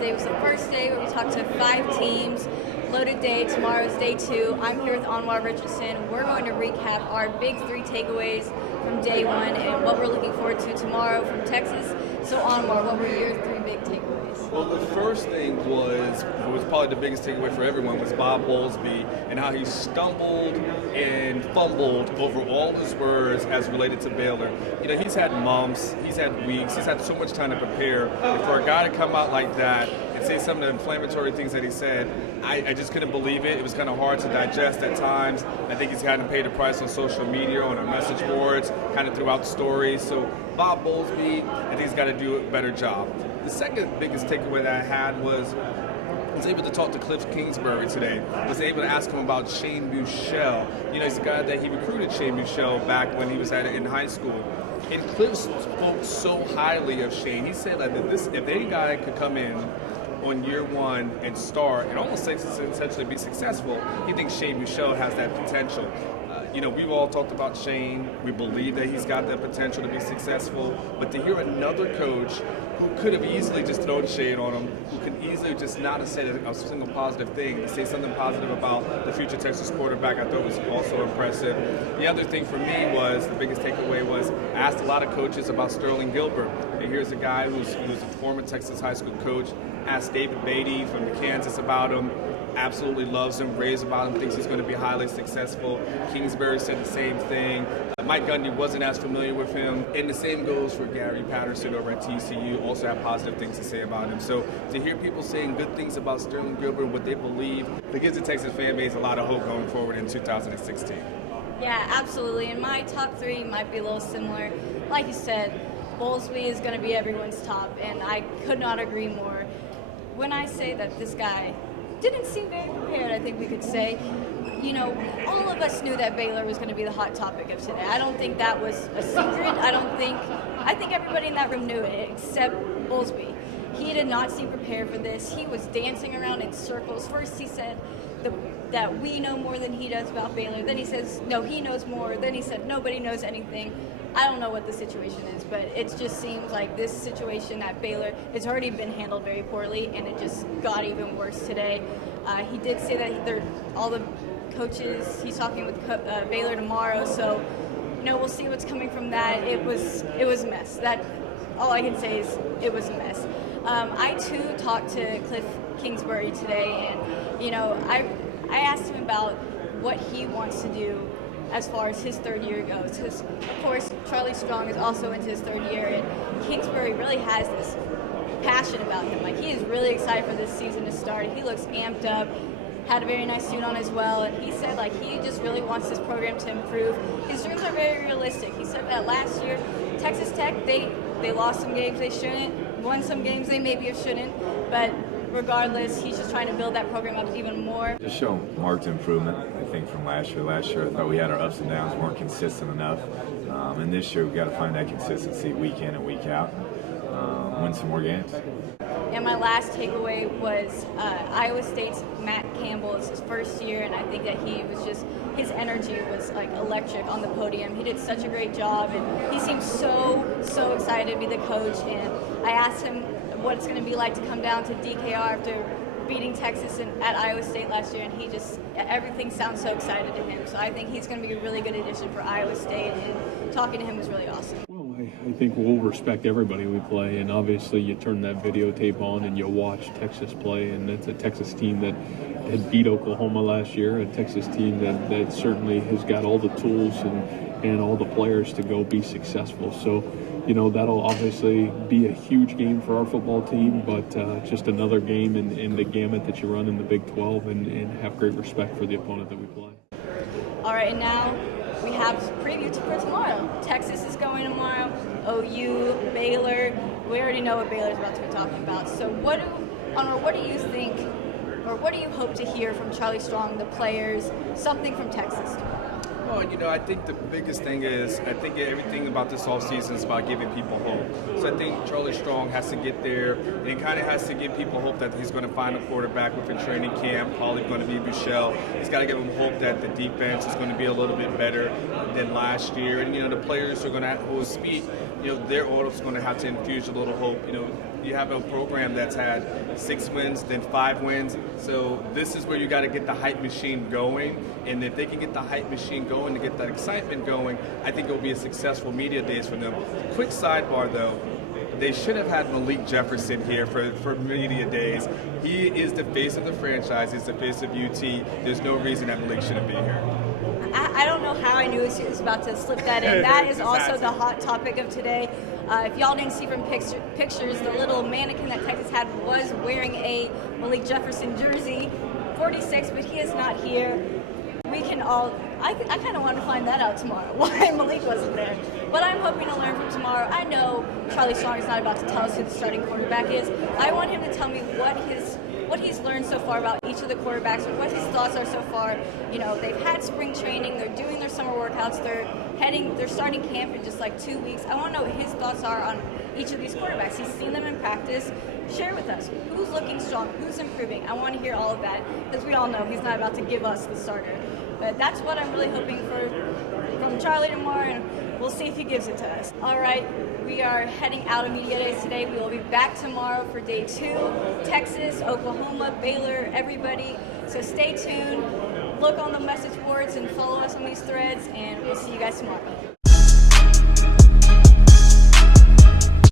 Today was the first day where we talked to 5 teams. Loaded day. Tomorrow is day 2. I'm here with Anwar Richardson. We're going to recap our big 3 takeaways from day 1 and what we're looking forward to tomorrow from Texas. So Anwar, what were your 3 big takeaways? Well, the first thing was probably the biggest takeaway for everyone was Bob Bowlesby and how he stumbled and fumbled over all his words as related to Baylor. You know, he's had months, he's had weeks, he's had so much time to prepare. And for a guy to come out like that and say some of the inflammatory things that he said, I just couldn't believe it. It was kind of hard to digest at times. I think he's kind of paid a price on social media, on our message boards, kind of throughout stories. So Bob Bowlesby, I think he's got to do a better job. The second biggest takeaway that I had was I was able to talk to Cliff Kingsbury today. I was able to ask him about Shane Buechele. You know, he's a guy that he recruited Shane Buechele back when he was in high school. And Cliff spoke so highly of Shane. He said that if any guy could come in on year 1 and start and almost essentially be successful, he thinks Shane Buechele has that potential. You know, we've all talked about Shane. We believe that he's got that potential to be successful. But to hear another coach who could have easily just thrown shade on him, who could easily just not have said a single positive thing, to say something positive about the future Texas quarterback, I thought was also impressive. The other thing for me was, the biggest takeaway was, I asked a lot of coaches about Sterling Gilbert. And here's a guy who's a former Texas high school coach. Asked David Beatty from Kansas about him. Absolutely loves him, raves about him, thinks he's going to be highly successful. Kingsbury said the same thing. Mike Gundy wasn't as familiar with him. And the same goes for Gary Patterson over at TCU, also have positive things to say about him. So to hear people saying good things about Sterling Gilbert, what they believe, it gives the Texas fan base a lot of hope going forward in 2016. Yeah, absolutely. And my top 3 might be a little similar. Like you said, Bowlesby is going to be everyone's top, and I could not agree more. When I say that this guy didn't seem very prepared, I think we could say, you know, all of us knew that Baylor was going to be the hot topic of today. I don't think that was a secret. I think everybody in that room knew it, except Bowlesby. He did not seem prepared for this. He was dancing around in circles. First he said that we know more than he does about Baylor. Then he says, no, he knows more. Then he said, nobody knows anything. I don't know what the situation is, but it just seems like this situation at Baylor has already been handled very poorly, and it just got even worse today. He did say that all the coaches, he's talking with Baylor tomorrow, so you know, we'll see what's coming from that. It was a mess. That all I can say is it was a mess. I too talked to Cliff Kingsbury today, and you know, I asked him about what he wants to do as far as his 3rd year goes. Because, of course, Charlie Strong is also into his 3rd year, and Kingsbury really has this passion about him. Like, he is really excited for this season to start. He looks amped up, had a very nice suit on as well, and he said, like, he just really wants this program to improve. His dreams are very realistic. He said that last year, Texas Tech, they lost some games they shouldn't, won some games they maybe shouldn't, but regardless, he's just trying to build that program up even more. Just show marked improvement, I think, from last year. Last year, I thought we had our ups and downs, weren't consistent enough. And this year, we've got to find that consistency week in and week out, win some more games. And my last takeaway was Iowa State's Matt Campbell. It's his 1st year, and I think that his energy was like electric on the podium. He did such a great job, and he seemed so excited to be the coach. And I asked him what it's going to be like to come down to DKR after beating Texas at Iowa State last year, and everything sounds so excited to him. So I think he's going to be a really good addition for Iowa State, and talking to him was really awesome. Well, I think we'll respect everybody we play, and obviously you turn that videotape on and you watch Texas play, and it's a Texas team that had beat Oklahoma last year, a Texas team that certainly has got all the tools and all the players to go be successful. So, you know, that'll obviously be a huge game for our football team, but just another game in the gamut that you run in the Big 12, and have great respect for the opponent that we play. All right, and now we have preview for tomorrow. Texas is going tomorrow, OU, Baylor. We already know what Baylor's about to be talking about. So what do you think, or what do you hope to hear from Charlie Strong, the players, something from Texas tomorrow? Well, you know, I think the biggest thing is, I think everything about this offseason is about giving people hope. So I think Charlie Strong has to get there, and he kind of has to give people hope that he's going to find a quarterback within training camp, probably going to be Buechele. He's got to give them hope that the defense is going to be a little bit better than last year. And, you know, the players are going to, who will speak, you know, they're also going to have to infuse a little hope. You know, You have a program that's had 6 wins, then 5 wins. So this is where you got to get the hype machine going. And if they can get the hype machine going to get that excitement going, I think it will be a successful media days for them. Quick sidebar though. They should have had Malik Jefferson here for media days. He is the face of the franchise. He's the face of UT. There's no reason that Malik shouldn't be here. I don't know how I knew he was about to slip that in. That is also the hot topic of today. If y'all didn't see from pictures, the little mannequin that Texas had was wearing a Malik Jefferson jersey, 46, but he is not here. We can all, I kind of want to find that out tomorrow, why Malik wasn't there. But I'm hoping to learn from tomorrow. I know Charlie Strong is not about to tell us who the starting quarterback is. I want him to tell me what he's learned so far about each of the quarterbacks, or what his thoughts are so far. You know, they've had spring training, they're doing their summer workouts, they're starting camp in just like 2 weeks. I want to know what his thoughts are on each of these quarterbacks. He's seen them in practice. Share with us who's looking strong, who's improving. I want to hear all of that, because we all know he's not about to give us the starter. But that's what I'm really hoping for from Charlie tomorrow, and we'll see if he gives it to us. All right, we are heading out of Media Days today. We will be back tomorrow for day 2. Texas, Oklahoma, Baylor, everybody. So stay tuned. Look on the message boards and follow us on these threads, and we'll see you guys tomorrow.